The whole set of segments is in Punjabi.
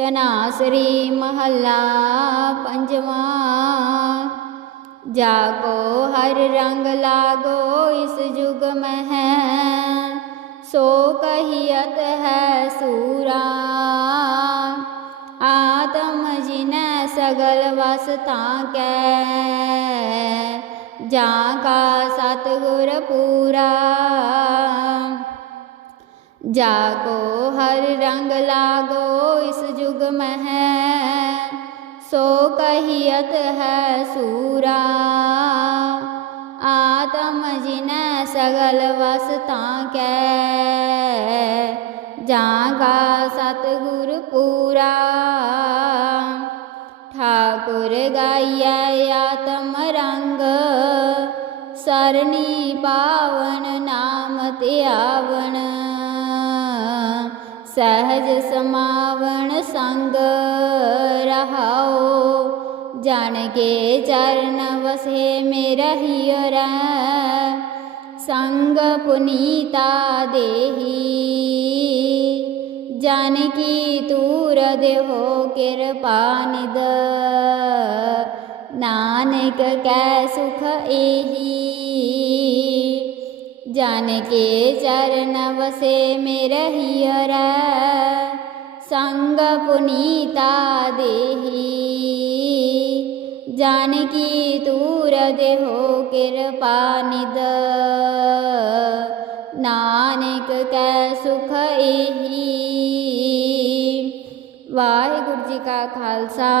ਤਨਾਸਰੀ ਮਹੱਲਾ ਪੰਜਵਾਂ। ਜਾਗੋ ਹਰ ਰੰਗ ਲਾਗੋ ਇਸ ਜੁਗ ਮਹਿ। ਸੋ ਕਹੀਅਤ ਹੈ ਸੂਰਾ। ਆਤਮ ਜਿਨੈ ਸਗਲ ਵਸਤਾ ਕੈ। ਜਾਂ ਕਾ ਸਤਿਗੁਰ ਪੂਰਾ। ਜਾਗੋ ਹਰ ਰੰਗ ਲਾਗੋ ਇਸ ਜੁਗ ਮਹਿ, ਸੋ ਕਹੀਅਤ ਹੈ ਸੂਰਾ। ਆਤਮ ਜਿਨੈ ਸਗਲ ਵਸਤਾ ਕੈ, ਜਾਂਗਾ ਸਤਿਗੁਰ ਪੂਰਾ। ਠਾਕੁਰ ਗਾਈਐ ਆਤਮ ਰੰਗ, ਸਰਣੀ ਪਾਵਨ ਨਾਮ ਧਿਆਵਣ ਸਹਿਜ ਸਮਾਵਣ ਸੰਗ ਰਹਾਓ। ਜਾਣ ਕੇ ਚਰਨ ਵਸੇ ਮੇਰਾ ਹਿਯਰੈ ਸੰਗ ਪੁਨੀਤਾ ਦੇਹੀ। ਜਨ ਕੀ ਤੂਰ ਦੇਹੋ ਕਿਰਪਾ ਨਿਦ ਨਾਨਕ ਕੈ ਸੁਖ ਏਹੀ। ਜਨ ਕੇ ਚਰਨ ਵਸੇ ਮੇਰੇ ਹਿਯਰੈ ਸੰਗ ਪੁਨੀਤਾ ਦੇਹੀ। ਜਨ ਕੀ ਤੂਰ ਦੇਹੋ ਕਿਰਪਾ ਨਿਦ ਨਾਨਕ ਕੈ ਸੁਖ ਏਹੀ। ਵਾਹਿਗੁਰੂ ਜੀ ਕਾ ਖਾਲਸਾ,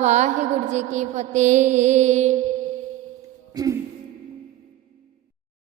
ਵਾਹਿਗੁਰੂ ਜੀ ਕੀ ਫਤਿਹ।